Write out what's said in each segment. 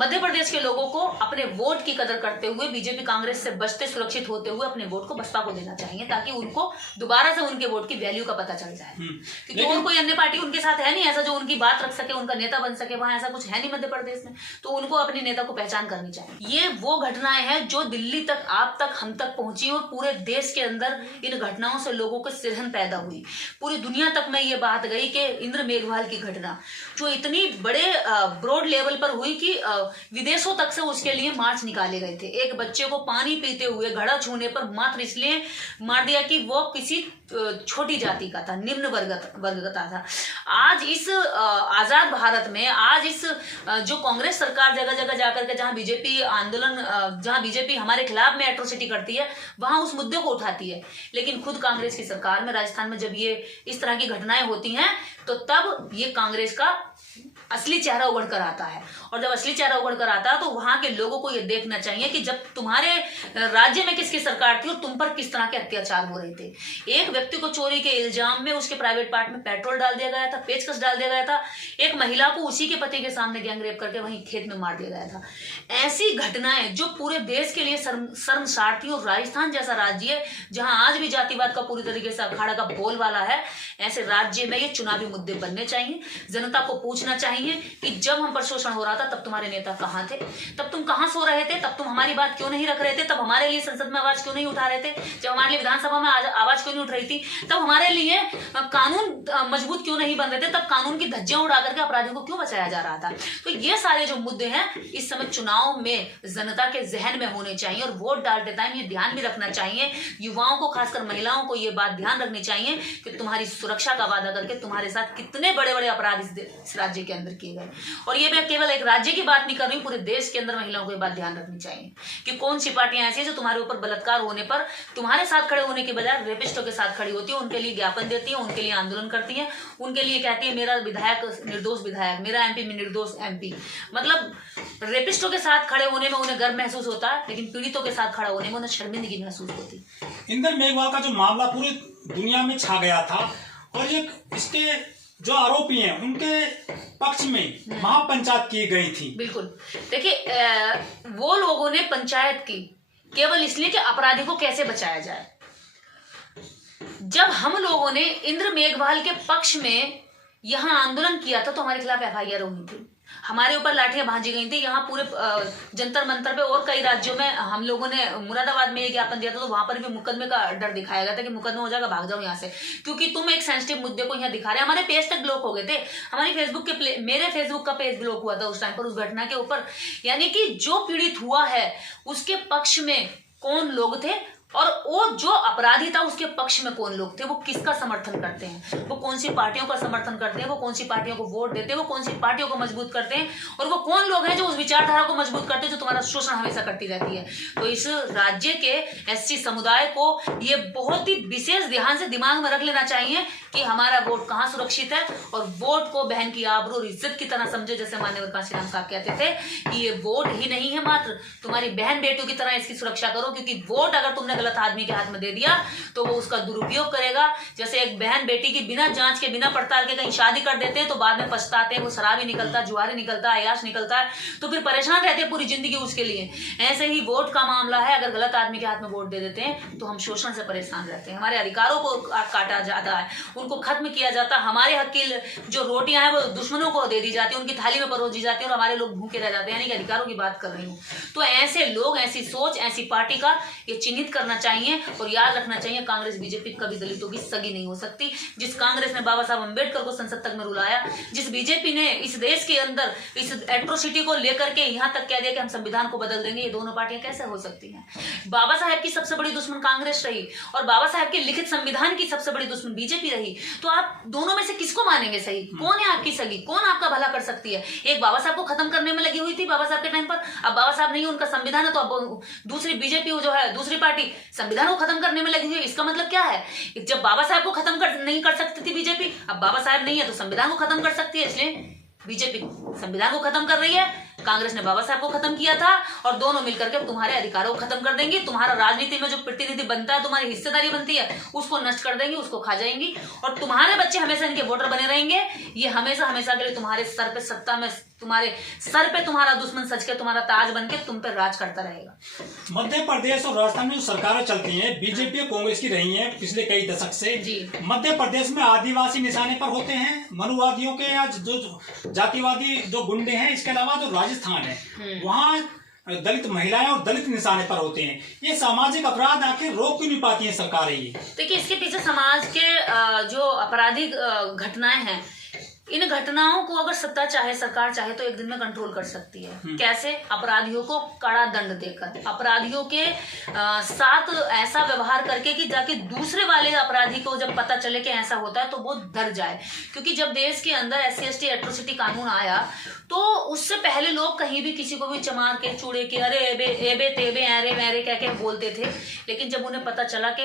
मध्य प्रदेश के लोगों को अपने वोट की कदर करते हुए बीजेपी कांग्रेस से बचते सुरक्षित होते हुए अपने वोट को बसपा को देना चाहिए, ताकि उनको दोबारा से उनके वोट की वैल्यू का पता चल जाए। क्योंकि और कोई अन्य पार्टी उनके साथ है नहीं ऐसा जो उनकी बात रख सके, उनका नेता बन सके। वहां ऐसा कुछ है नहीं मध्य प्रदेश में, तो उनको अपने नेता को पहचान करनी चाहिए। ये वो घटनाएं हैं जो दिल्ली तक, आप तक, हम तक पहुंची और पूरे देश के अंदर इन घटनाओं से लोगों को सिरहन पैदा हुई। पूरी दुनिया तक में ये बात गई कि इंद्र मेघवाल की घटना जो इतनी बड़े ब्रॉड लेवल पर हुई कि विदेशों तक से उसके लिए मार्च निकाले गए थे। एक बच्चे को पानी पीते हुए घड़ा छूने पर मात्र इसलिए मार दिया कि वो किसी छोटी जाति का था, निम्न वर्ग का था। आज इस आजाद भारत में, आज इस जो कांग्रेस सरकार जगह जगह जाकर के जहां बीजेपी आंदोलन, जहां बीजेपी हमारे खिलाफ में एट्रोसिटी करती है, वहां उस मुद्दे को उठाती है। लेकिन खुद कांग्रेस की सरकार में, राजस्थान में जब ये इस तरह की घटनाएं होती हैं, तो तब ये कांग्रेस का असली चेहरा उभर कर आता है। और जब असली चेहरा उभर कर आता है तो वहां के लोगों को यह देखना चाहिए कि जब तुम्हारे राज्य में किसकी सरकार थी और तुम पर किस तरह के अत्याचार हो रहे थे। एक व्यक्ति को चोरी के इल्जाम में उसके प्राइवेट पार्ट में पेट्रोल डाल दिया गया था, पेचकस डाल दिया गया था। एक महिला को उसी के पति के सामने गैंगरेप करके वहीं खेत में मार दिया गया था। ऐसी घटनाएं जो पूरे देश के लिए शर्मसार थी। और राजस्थान जैसा राज्य है जहां आज भी जातिवाद का पूरी तरीके से अखाड़ा का बोलबाला है, ऐसे राज्य में ये चुनावी मुद्दे बनने चाहिए। जनता को पूछना चाहिए कि जब हम पर शोषण हो रहा था तब तुम्हारे नेता कहां थे, तब तुम कहां सो रहे थे, तब तुम हमारी बात क्यों नहीं रख रहे थे, तब हमारे लिए संसद में आवाज क्यों नहीं उठा रहे थे, जब हमारे लिए विधानसभा में आवाज क्यों नहीं उठ रही थी, तब हमारे लिए कानून मजबूत क्यों नहीं बन रहे थे, तब कानून की धज्जियां उड़ा करके अपराधियों को क्यों बचाया जा रहा था। तो ये सारे जो मुद्दे हैं इस समय चुनाव में जनता के जहन में होने चाहिए। और वोट डालते टाइम ये ध्यान भी रखना चाहिए, युवाओं को, खासकर महिलाओं को ये बात ध्यान रखनी चाहिए कि तुम्हारी सुरक्षा का वादा करके तुम्हारे साथ कितने बड़े बड़े अपराध इस राज्य के अंदर किए गए। और ये मैं केवल एक राज्य की बात नहीं कर रही हूं, पूरे देश के अंदर महिलाओं को ये बात ध्यान रखनी चाहिए कि कौन सी पार्टियां ऐसी है जो तुम्हारे ऊपर बलात्कार होने पर तुम्हारे साथ खड़े होने के बजाय रेपिस्टों के साथ खड़ी होती है, उनके लिए ज्ञापन देती है, उनके लिए आंदोलन करती है, उनके लिए कहती है मेरा विधायक निर्दोष विधायक, मेरा एमपी निर्दोष एमपी। मतलब रेपिस्टों के साथ खड़े होने में उन्हें गर्व महसूस होता है, लेकिन पीड़ितों के साथ खड़ा होने में उन्हें शर्मिंदगी महसूस होती। इंद्र मेघवाल का जो मामला पूरी दुनिया में छा गया था और एक इसके जो आरोपी हैं उनके पक्ष में महापंचायत की गई थी। बिल्कुल, देखिए वो लोगों ने पंचायत की केवल इसलिए कि अपराधी को कैसे बचाया जाए। जब हम लोगों ने इंद्र मेघवाल के पक्ष में यहां आंदोलन किया था तो हमारे खिलाफ एफआईआर हुई थी, हमारे ऊपर लाठियां भांजी गई थी। यहाँ पूरे जंतर मंतर पे और कई राज्यों में हम लोगों ने, मुरादाबाद में ये ज्ञापन दिया था तो वहां पर भी मुकदमे का डर दिखाया गया था कि मुकदमा हो जाएगा, भाग जाओ यहाँ से, क्योंकि तुम एक सेंसिटिव मुद्दे को यहाँ दिखा रहे हैं। हमारे पेज तक ब्लॉक हो गए थे, हमारी मेरे फेसबुक का पेज ब्लॉक हुआ था उस टाइम पर, उस घटना के ऊपर। यानी कि जो पीड़ित हुआ है उसके पक्ष में कौन लोग थे और वो जो अपराधी था उसके पक्ष में कौन लोग थे, वो किसका समर्थन करते हैं, वो कौन सी पार्टियों का समर्थन करते हैं, वो कौन सी पार्टियों को वोट देते हैं, वो कौन सी पार्टियों को मजबूत करते हैं, और वो कौन लोग हैं जो उस विचारधारा को मजबूत करते हैं जो तुम्हारा शोषण हमेशा करती रहती है। तो इस राज्य के एससी समुदाय को ये बहुत ही विशेष ध्यान से दिमाग में रख लेना चाहिए कि हमारा वोट कहाँ सुरक्षित है, और वोट को बहन की आबरू और इज्जत की तरह समझो। जैसे मान्यवर कांशीराम साहब कहते थे कि ये वोट ही नहीं है मात्र, तुम्हारी बहन बेटियों की तरह इसकी सुरक्षा करो, क्योंकि वोट अगर तुमने गलत आदमी के हाथ में दे दिया तो वो उसका दुरुपयोग करेगा। जैसे एक बहन बेटी की बिना जांच के, बिना पड़ताल के कहीं शादी कर देते हैं तो बाद में पछताते हैं, वो शराबी निकलता, जुआरी निकलता, अय्याश निकलता है, तो फिर परेशान रहते हैं पूरी जिंदगी उसके लिए। ऐसे ही वोट का मामला है, अगर गलत आदमी के हाथ में वोट दे देते हैं तो हम शोषण से परेशान रहते हैं, हमारे अधिकारों को काटा जाता है, उनको खत्म किया जाता है, हमारे हक की जो रोटियां हैं वो दुश्मनों को दे दी जाती है, उनकी थाली में परोसी जाती है और हमारे लोग भूखे रह जाते हैं। यानी कि अधिकारों की बात कर रही हूँ। तो ऐसे लोग, ऐसी सोच, ऐसी पार्टी का ये चिन्हित करना चाहिए और याद रखना चाहिए कांग्रेस बीजेपी कभी दलितों की सगी नहीं हो सकती। जिस कांग्रेस ने बाबा साहब अंबेडकर को संसद तक में रुलाया, जिस बीजेपी ने इस देश के अंदर इस एट्रोसिटी को लेकर के यहाँ तक कह दिया कि हम संविधान को बदल देंगे, ये दोनों पार्टियां कैसे हो सकती हैं। बाबा साहब की सबसे बड़ी दुश्मन कांग्रेस रही और बाबा साहब के लिखित संविधान की सबसे बड़ी दुश्मन बीजेपी रही। तो आप दोनों में से किसको मानेंगे सही? कौन है आपकी सगी? कौन आपका भला कर सकती है? एक बाबा साहब को खत्म करने में लगी हुई थी बाबा साहब के टाइम पर, अब बाबा साहब नहीं, उनका संविधान है, तो अब दूसरी बीजेपी जो है, दूसरी पार्टी संविधान को खत्म करने में लगी हुई है। इसका मतलब क्या है? जब बाबा साहब को खत्म नहीं कर सकती थी बीजेपी, अब बाबा साहब नहीं है तो संविधान को खत्म कर सकती है। इसलिए बीजेपी संविधान को खत्म कर रही है, कांग्रेस ने बाबा साहब को खत्म किया था, और दोनों मिलकर के तुम्हारे अधिकारों को खत्म कर देंगी। तुम्हारा राजनीति में जो प्रतिनिधि बनता है, तुम्हारी हिस्सेदारी बनती है, उसको नष्ट कर देंगी, उसको खा जाएंगी, और तुम्हारे बच्चे हमेशा इनके वोटर बने रहेंगे। ये हमेशा हमेशा के लिए तुम्हारे सर पे सत्ता में तुम्हारे सर पे तुम्हारा दुश्मन सज के तुम्हारा ताज बन के तुम पे राज करता रहेगा। मध्य प्रदेश और राजस्थान में जो सरकारें चलती हैं बीजेपी और कांग्रेस की रही हैं पिछले कई दशक से जी। मध्य प्रदेश में आदिवासी निशाने पर होते हैं, मनुवादियों के या जो जातिवादी जो गुंडे हैं। इसके अलावा जो राजस्थान है वहाँ दलित महिलाएं और दलित निशाने पर होते हैं। ये सामाजिक अपराध आखिर रोक क्यों नहीं पाती हैं सरकारें? ये देखिए, इसके पीछे समाज के जो आपराधिक घटनाएं हैं, इन घटनाओं को अगर सत्ता चाहे, सरकार चाहे तो एक दिन में कंट्रोल कर सकती है। कैसे? अपराधियों को कड़ा दंड देकर, अपराधियों के साथ ऐसा व्यवहार करके कि जाके दूसरे वाले अपराधी को जब पता चले कि ऐसा होता है तो वो डर जाए। क्योंकि जब देश के अंदर SC/ST एट्रोसिटी कानून आया तो उससे पहले लोग कहीं भी किसी को भी चमार के, चूड़े के, अरे एबे तेबे ऐरे वैरे कह के बोलते थे। लेकिन जब उन्हें पता चला कि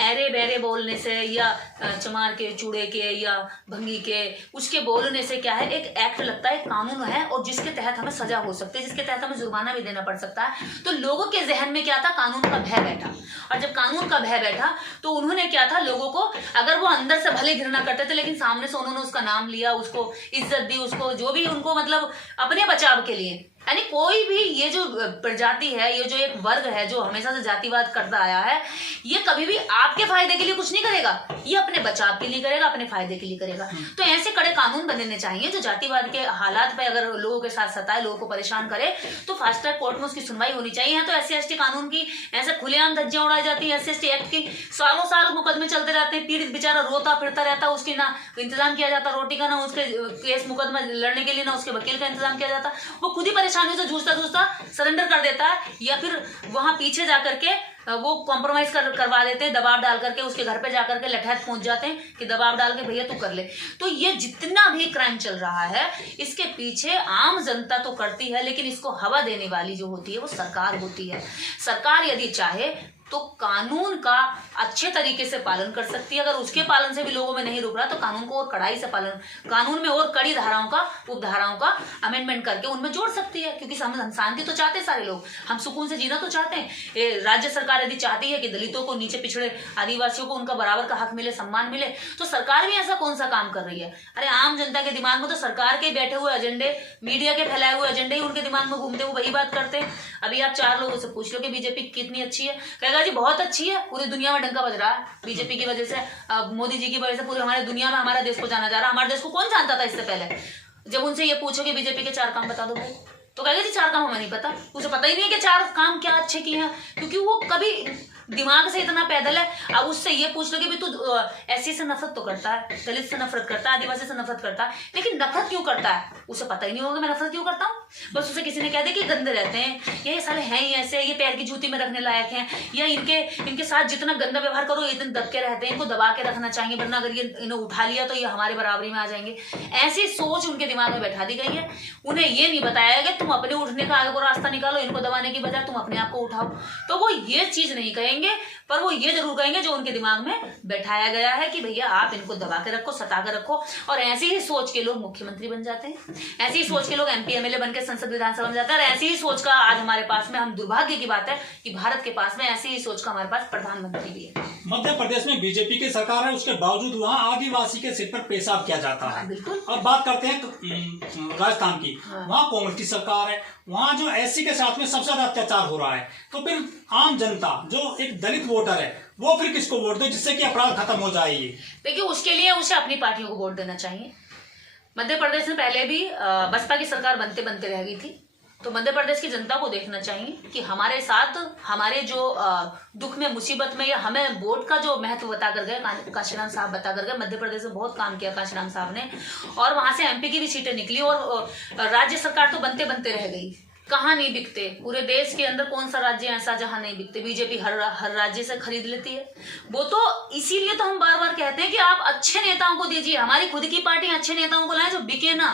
ऐरे बैरे बोलने से या चमार के, चूड़े के या भंगी के, उसके बोलने से क्या है, एक एक्ट लगता है, कानून है और जिसके तहत हमें सजा हो सकती है, जिसके तहत हमें जुर्माना भी देना पड़ सकता है। तो लोगों के जहन में क्या था? कानून का भय बैठा। और जब कानून का भय बैठा तो उन्होंने क्या था, लोगों को, अगर वो अंदर से भले घृणा करते थे लेकिन सामने से उन्होंने उसका नाम लिया, उसको इज्जत दी, उसको जो भी उनको मतलब अपने बचाव के लिए, यानी कोई भी ये जो प्रजाति है, ये जो एक वर्ग है जो हमेशा से जातिवाद करता आया है, ये कभी भी आपके फायदे के लिए कुछ नहीं करेगा, ये अपने बचाव के लिए करेगा, अपने फायदे के लिए करेगा। तो ऐसे कड़े कानून बनने चाहिए जो जातिवाद के हालात पे अगर लोगों के साथ सताए, लोगों को परेशान करे तो फास्ट ट्रैक कोर्ट में उसकी सुनवाई होनी चाहिए। तो SC/ST कानून की ऐसे खुलेआम धज्जियां उड़ाई जाती है, SC/ST एक्ट की सालों साल मुकदमे चलते रहते हैं, पीड़ित बेचारा रोता फिरता रहता, उसकी ना इंतजाम किया जाता रोटी का, ना उसके केस मुकदमा लड़ने के लिए ना उसके वकील का इंतजाम किया जाता, वो खुद ही परेशानियों से जूझता सरेंडर कर देता है, या फिर वहां पीछे जाकर के वो कॉम्प्रोमाइज करवा देते हैं, दबाव डाल करके उसके घर पे जाकर के लठैत पहुंच जाते हैं कि दबाव डाल के भैया तू कर ले। तो ये जितना भी क्राइम चल रहा है इसके पीछे आम जनता तो करती है, लेकिन इसको हवा देने वाली जो होती है वो सरकार होती है। सरकार यदि चाहे तो कानून का अच्छे तरीके से पालन कर सकती है। अगर उसके पालन से भी लोगों में नहीं रुक रहा तो कानून को और कड़ाई से पालन, कानून में और कड़ी धाराओं का, उपधाराओं का अमेंडमेंट करके उनमें जोड़ सकती है। क्योंकि हम शांति तो चाहते हैं, सारे लोग हम सुकून से जीना तो चाहते हैं। राज्य सरकार यदि चाहती है कि दलितों को, नीचे पिछड़े आदिवासियों को उनका बराबर का हक मिले, सम्मान मिले, तो सरकार भी ऐसा कौन सा काम कर रही है? अरे आम जनता के दिमाग में तो सरकार के बैठे हुए एजेंडे, मीडिया के फैलाए हुए एजेंडे ही उनके दिमाग में घूमते, वो वही बात करते हैं। अभी आप 4 लोगों से पूछ लो कि बीजेपी कितनी अच्छी है, कहेगा जी बहुत अच्छी है, पूरी दुनिया में डंका बज रहा है बीजेपी की वजह से, मोदी जी की वजह से पूरी हमारे दुनिया में हमारे देश को जाना जा रहा है। हमारे देश को कौन जानता था इससे पहले? जब उनसे ये पूछो कि बीजेपी के 4 काम बता दो भाई, तो कहेगा जी 4 काम हमें नहीं पता। उसे पता ही नहीं है कि 4 काम क्या अच्छे किए हैं, क्योंकि वो कभी दिमाग से इतना पैदल है। अब उससे ये पूछ लो कि भी तू SC से नफरत तो करता है, दलित से नफरत करता है, आदिवासी से नफरत करता है, लेकिन नफरत क्यों करता है उसे पता ही नहीं होगा मैं नफरत क्यों करता हूँ। बस उसे किसी ने कह दिया कि गंदे रहते हैं, ये साले हैं ही ऐसे, ये पैर की जूती में रखने लायक हैं, या इनके साथ जितना गंदा व्यवहार करो इतने दबके रहते हैं, इनको दबा के रखना चाहिए, वरना अगर ये इन्हें उठा लिया तो ये हमारे बराबरी में आ जाएंगे। ऐसी सोच उनके दिमाग में बैठा दी गई है। उन्हें ये नहीं बताया कि तुम अपने उठने का आगे को रास्ता निकालो, इनको दबाने की बजाय तुम अपने आप को उठाओ। तो वो ये चीज नहीं कहेंगे, पर वो ये जरूर कहेंगे जो उनके दिमाग में बैठाया गया है कि भैया आप इनको दबा के रखो, सता के रखो। और ऐसी ही सोच के लोग मुख्यमंत्री बन जाते हैं, ऐसी ही सोच के लोग MP MLA बनकर संसद विधानसभा में जाते हैं। और ऐसी ही सोच का आज हमारे पास में, हम दुर्भाग्य की बात है कि भारत के पास में ऐसी ही सोच का हमारे पास प्रधानमंत्री भी है। मध्य प्रदेश में बीजेपी की सरकार है, उसके बावजूद वहाँ आदिवासी के सिर पर पेशाब किया जाता है। बिल्कुल। और बात करते हैं राजस्थान की, वहाँ कांग्रेस की सरकार है, वहाँ जो SC के साथ में सबसे ज्यादा अत्याचार हो रहा है। तो फिर आम जनता जो एक दलित वोटर है वो फिर किसको वोट दे जिससे कि अपराध खत्म हो जाए? ये देखिए, उसके लिए उसे अपनी पार्टियों को वोट देना चाहिए। मध्य प्रदेश में पहले भी बसपा की सरकार बनते बनते रह गई थी, तो मध्य प्रदेश की जनता को देखना चाहिए कि हमारे साथ, हमारे जो दुख में, मुसीबत में, या हमें वोट का जो महत्व बता कर गए, काशीराम साहब बता कर गए। मध्य प्रदेश में बहुत काम किया काशीराम साहब ने, और वहां से MP की भी सीटें निकली, और राज्य सरकार तो बनते बनते रह गई। कहाँ नहीं बिकते, पूरे देश के अंदर कौन सा राज्य ऐसा जहां नहीं बिकते? बीजेपी हर राज्य से खरीद लेती है। वो तो इसीलिए तो हम बार बार कहते हैं कि आप अच्छे नेताओं को दीजिए। हमारी खुद की पार्टी अच्छे नेताओं को लाए जो बिके ना,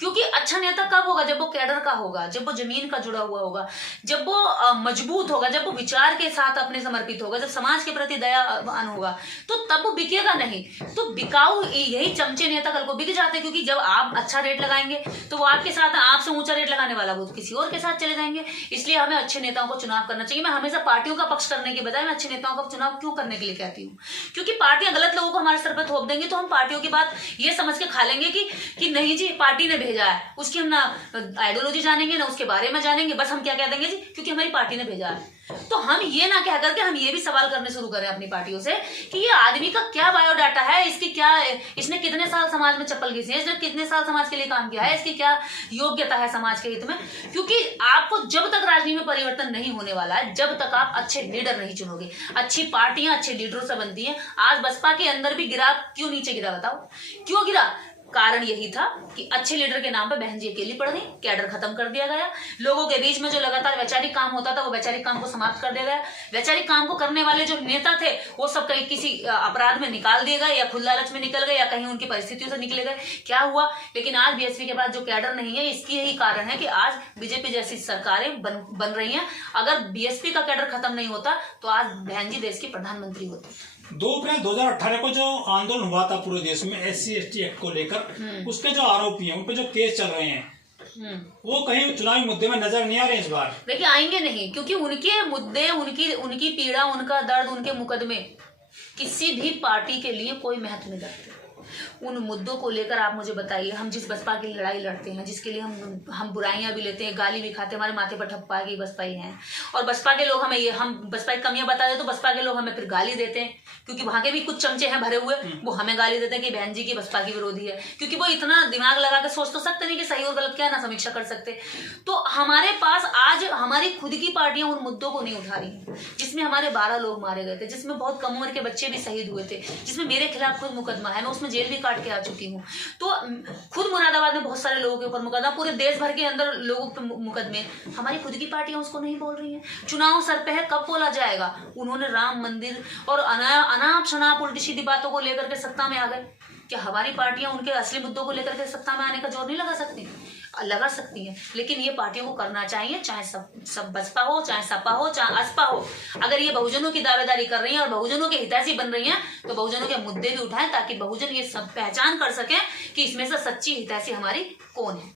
क्योंकि अच्छा नेता कब होगा? जब वो कैडर का होगा, जब वो जमीन का जुड़ा हुआ होगा, जब वो मजबूत होगा, जब वो विचार के साथ अपने समर्पित होगा, जब समाज के प्रति दयावान होगा, तो तब वो बिकेगा नहीं। तो बिकाऊ यही चमचे नेता कल को बिक जाते हैं, क्योंकि जब आप अच्छा रेट लगाएंगे तो वो आपके साथ, आपसे ऊंचा रेट लगाने वाला वो किसी और के साथ चले जाएंगे। इसलिए हमें अच्छे नेताओं को चुनाव करना चाहिए। मैं हमेशा पार्टियों का पक्ष करने के बजाय मैं अच्छे नेताओं का चुनाव क्यों करने के लिए कहती हूँ, क्योंकि पार्टियां गलत लोगों को हमारे सर पर थोप देंगी तो हम पार्टियों की बात ये समझ के खा लेंगे कि नहीं जी पार्टी ने भेजा है, उसकी हम ना आइडियोलॉजी जानेंगे ना उसके बारे में जानेंगे, बस हम क्या कह देंगे जी क्योंकि हमारी पार्टी ने भेजा है। तो हम ये ना कह करके हम ये भी सवाल करने शुरू करें अपनी पार्टियों से कि ये आदमी का क्या बायोडाटा है, इसकी क्या, इसने कितने साल समाज में चप्पल घिसी है, इसने कितने साल समाज के लिए काम किया है, इसकी क्या योग्यता है समाज के हित में। क्योंकि आपको जब तक राजनीति में परिवर्तन नहीं होने वाला है, जब तक आप अच्छे लीडर नहीं चुनोगे, अच्छी पार्टियां अच्छे लीडरों से बनती हैं। आज बसपा के अंदर भी गिरा, क्यों नीचे गिरा बताओ, क्यों गिरा? कारण यही था कि अच्छे लीडर के नाम पे बहन जी अकेली पड़ गई, कैडर खत्म कर दिया गया, लोगों के बीच में जो लगातार वैचारिक काम होता था वो वैचारिक काम को समाप्त कर दिया गया, वैचारिक काम को करने वाले जो नेता थे वो सब कहीं किसी अपराध में निकाल दिए गए या खुद लालच में निकल गए या कहीं उनकी परिस्थितियों से निकले गए, क्या हुआ। लेकिन आज बीएसपी के पास जो कैडर नहीं है, इसकी यही कारण है कि आज बीजेपी जैसी सरकारें बन रही हैं। अगर बीएसपी का कैडर खत्म नहीं होता तो आज बहन जी देश की प्रधानमंत्री होती। 2 अप्रैल 2018 को जो आंदोलन हुआ था पूरे देश में SC/ST एक्ट को लेकर, उसके जो आरोपी हैं उन पे जो केस चल रहे हैं वो कहीं चुनावी मुद्दे में नजर नहीं आ रहे इस बार। देखिए आएंगे नहीं, क्योंकि उनके मुद्दे, उनकी पीड़ा, उनका दर्द, उनके मुकदमे किसी भी पार्टी के लिए कोई महत्व नहीं रखते। उन मुद्दों को लेकर आप मुझे बताइए, हम जिस बसपा की लड़ाई लड़ते हैं, जिसके लिए हम बुराइयां भी लेते हैं, गाली भी खाते हैं, हमारे माथे पर ठप्पा है कि बसपा ही हैं, और बसपा के लोग हमें हम बसपा की कमियां बता दें तो बसपा के लोग हमें फिर गाली देते हैं, क्योंकि वहां के भी कुछ चमचे हैं भरे हुए, वो हमें गाली देते हैं कि बहन जी की बसपा की विरोधी है, क्योंकि वो इतना दिमाग लगा के सोच तो सकते नहीं कि सही और गलत क्या है, ना समीक्षा कर सकते। तो हमारे पास आज हमारी खुद की पार्टियां उन मुद्दों को नहीं उठा रही हैं, जिसमें हमारे 12 लोग मारे गए थे, जिसमें बहुत कम उम्र के बच्चे भी शहीद हुए थे, जिसमें मेरे खिलाफ खुद मुकदमा है, मैं उसमें जेल भी काट के आ चुकी हूँ। तो खुद मुरादाबाद में बहुत सारे लोगों के ऊपर मुकदमा, पूरे देश भर के अंदर लोगों पे मुकदमे, हमारी खुद की पार्टियां उसको नहीं बोल रही हैं। चुनाव सर पे है, कब बोला जाएगा? उन्होंने राम मंदिर और अनाप शनाप उल्टी सीधी बातों को लेकर के सत्ता में आ गए। क्या हमारी पार्टियां उनके असली मुद्दों को लेकर के सत्ता में आने का जोर नहीं लगा सकती? लगा सकती हैं, लेकिन ये पार्टियों को करना चाहिए, चाहे सब बसपा हो, चाहे सपा हो, चाहे असपा हो। अगर ये बहुजनों की दावेदारी कर रही हैं और बहुजनों के हितैषी बन रही हैं तो बहुजनों के मुद्दे भी उठाएं, ताकि बहुजन ये सब पहचान कर सकें कि इसमें से सच्ची हितैषी हमारी कौन है।